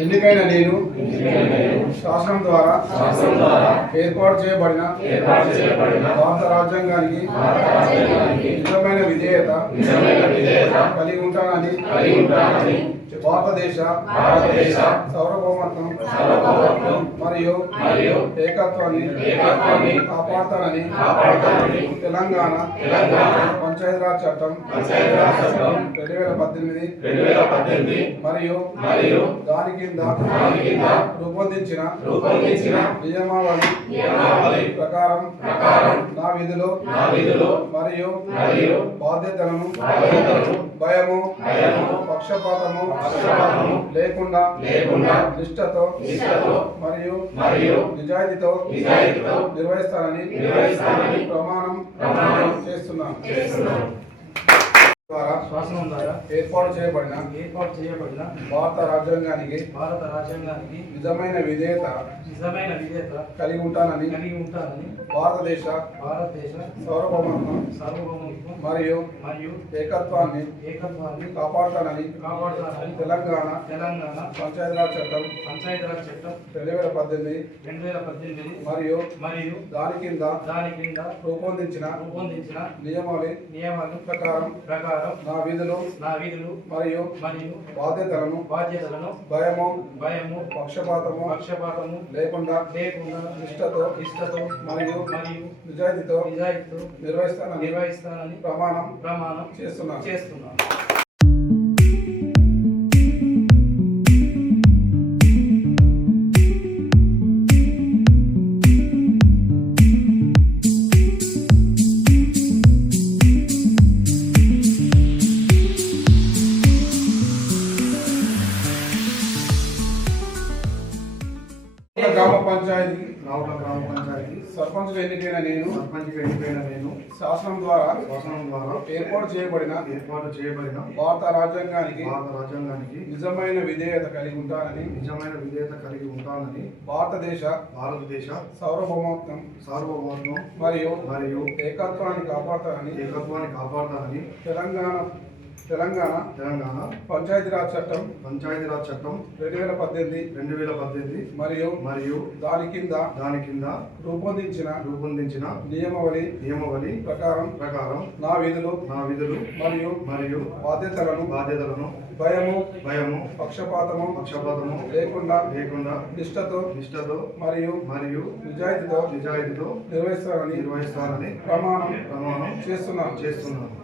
ఎన్నికైన నేను శాసనం ద్వారా ఏర్పాటు చేయబడిన భారత రాజ్యాంగానికి నిజమైన విధేయత కలిగి ఉంటానని భారతదేశ సార్వభౌమత్వం మరియు ఏకత్వాన్ని కాపాడుతానని తెలంగాణ పంచాయతీరాజ్ చట్టం 2018 మరియు దాని కింద రూపొందించిన నియమావళి ప్రకారం నా విధులు మరియు బాధ్యతలను భయము పక్షపాతము లేకుండా నిష్ఠతో మరియు నిజాయితీతో నిర్వహిస్తానని ప్రమాణం చేస్తున్నాను. శాసనం ద్వారా ఏర్పాటు చేయబడిన భారత రాజ్యాంగానికి నిజమైన విధేయత కలిగి ఉంటానని భారతదేశ సార్వభౌమత్వం మరియు ఏకత్వాన్ని కాపాడుతానని తెలంగాణ పంచాయతీరాజ్ చట్టం 2018 మరియు దాని కింద రూపొందించిన నియమావళి ప్రకారం నా విధులు మరియు బాధ్యతలను భయము పక్షపాతము లేకుండా నిష్ఠతో మరియు నిజాయితీతో నిర్వహిస్తానని ప్రమాణం చేస్తున్నాను. గ్రామ పంచాయతీ సర్పంచ్గా ఎన్నికైన నేను శాసనం ద్వారా ఏర్పాటు చేయబడిన భారత రాజ్యాంగానికి నిజమైన విధేయత కలిగి ఉంటానని భారతదేశ సార్వభౌమత్వం మరియు ఏకత్వాన్ని కాపాడుతానని తెలంగాణ పంచాయతీరాజ్ చట్టం 2018 మరియు దాని కింద రూపొందించిన నియమావళి ప్రకారం నా విధులు మరియు బాధ్యతలను భయము పక్షపాతము లేకుండా నిష్ఠతో మరియు నిజాయితీతో నిర్వహిస్తానని ప్రమాణం చేస్తున్నాను.